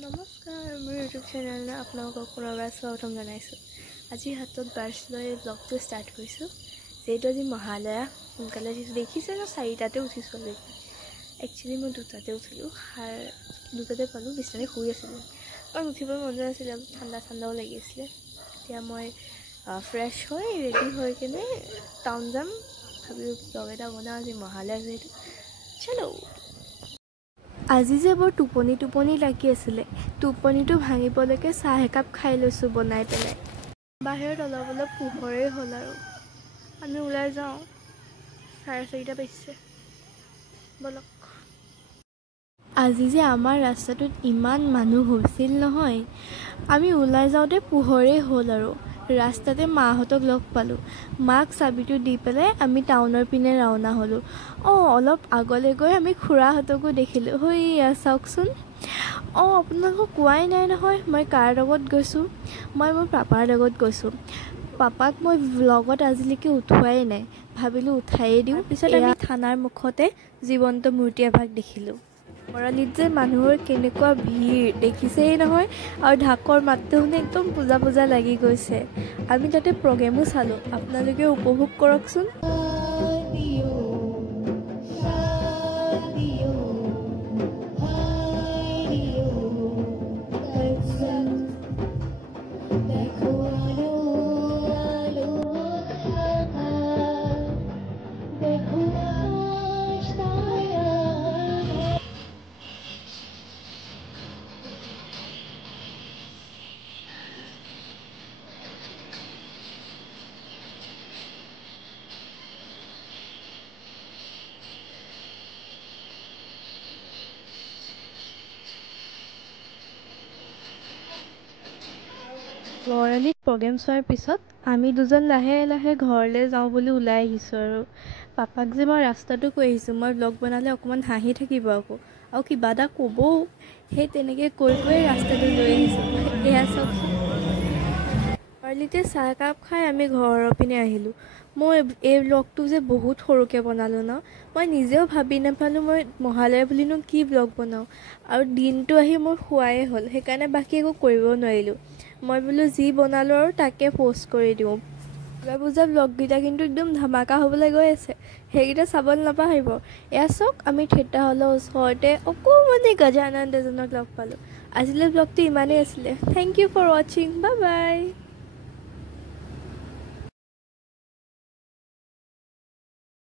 নমস্কাৰ, মোৰ ইউটিউব চেনেললৈ আপোনালোকক পুনৰবাৰ স্বাগতম জনাইছোঁ। আজি হাতত বাৰ্ছ লৈ ব্লগটো ষ্টাৰ্ট কৰিছোঁ। যিহেতু আজি মহালয়া, সোনকালে যিহেতু দেখিছে ন 4টাতে উঠিছোঁ অলৰেডি। একচুৱেলি মই 2টাতে উঠিলোঁ, 2টাতে পালোঁ, বিচনাতে শুই আছিলোঁ। কাৰণ উঠিবলৈ মন যোৱা নাছিলে, ঠাণ্ডাও লাগি আছিলে। এতিয়া মই ফ্ৰেছ হৈ ৰেডি হৈ কিনে টাউন যাম ভাবিলোঁ, ব্লগ এটা বনাওঁ। আজি মহালয়া যিহেতু চলো। আজি যে বৰ টোপনি লাগি আছিলে, টোপনিটো ভাঙিবলৈকে চাহ একাপ খাই লৈছোঁ বনাই পেলাই। বাহিৰত অলপ পোহৰেই হ'ল আৰু আমি ওলাই যাওঁ। 4:30 বাজিছে, বলক। আজি যে আমাৰ ৰাস্তাটোত ইমান মানুহ হৈছিল নহয়, আমি ওলাই যাওঁতে পোহৰেই হ'ল আৰু ৰাস্তাতে মাহঁতক লগ পালোঁ। মাক চাবিটো দি পেলাই আমি টাউনৰ পিনে ৰাওনা হ'লোঁ। অলপ আগলৈ গৈ আমি খুৰাহঁতকো দেখিলোঁ। হৈয়া চাওকচোন। আপোনালোকক কোৱাই নাই নহয় মই কাৰ লগত গৈছোঁ। মই মোৰ পাপাৰ লগত গৈছোঁ। পাপাক মই ভ্লগত আজিলৈকে উঠোৱাই নাই, ভাবিলোঁ উঠায়েই দিওঁ। পিছত আমি থানাৰ মুখতে জীৱন্ত মূৰ্তি এভাগ দেখিলোঁ। বৰালিত যে মানুহৰ কেনেকুৱা ভিৰ দেখিছেই নহয়, আৰু ঢাকৰ মাতটো শুনি একদম পূজা লাগি গৈছে। আমি তাতে প্ৰগ্ৰেমো চালোঁ, আপোনালোকে উপভোগ কৰকচোন। বৰালিত প্ৰগ্ৰেম চোৱাৰ পিছত আমি দুজন লাহে ঘৰলৈ যাওঁ বুলি ওলাই আহিছোঁ। আৰু পাপাক যে মই ৰাস্তাটো কৈ আহিছোঁ, মই ব্লগ বনালে অকণমান হাঁহি থাকিব আকৌ, আৰু কিবা এটা ক'বও। সেই তেনেকৈ কৈ ৰাস্তাটো লৈ আহিছোঁ। এয়া চাওকচোন। বৰালিতে চাহ একাপ খাই আমি ঘৰৰ পিনে আহিলোঁ। মই এই ব্লগটো যে বহুত সৰুকৈ বনালোঁ ন, মই নিজেও ভাবি নাপালোঁ মই মহালয়া বুলিনো কি ব্লগ বনাওঁ। আৰু দিনটো আহি মোৰ শুৱাই হ'ল, সেইকাৰণে বাকী একো কৰিব নোৱাৰিলোঁ। মই বোলো যি বনালোঁ আৰু তাকে প'ষ্ট কৰি দিওঁ। দুৰ্গা পূজা ব্লগকেইটা কিন্তু একদম ধামাকা হ'বলৈ গৈ আছে, সেইকেইটা চাবলৈ নাপাহৰিব। এয়া চাওক, আমি থিয়েটাৰ হলৰ ওচৰতে অকণমানি গজানন এজনক লগ পালোঁ। আজিলৈ ব্লগটো ইমানেই আছিলে। থেংক ইউ ফৰ ৱাচিং, বাই বাই।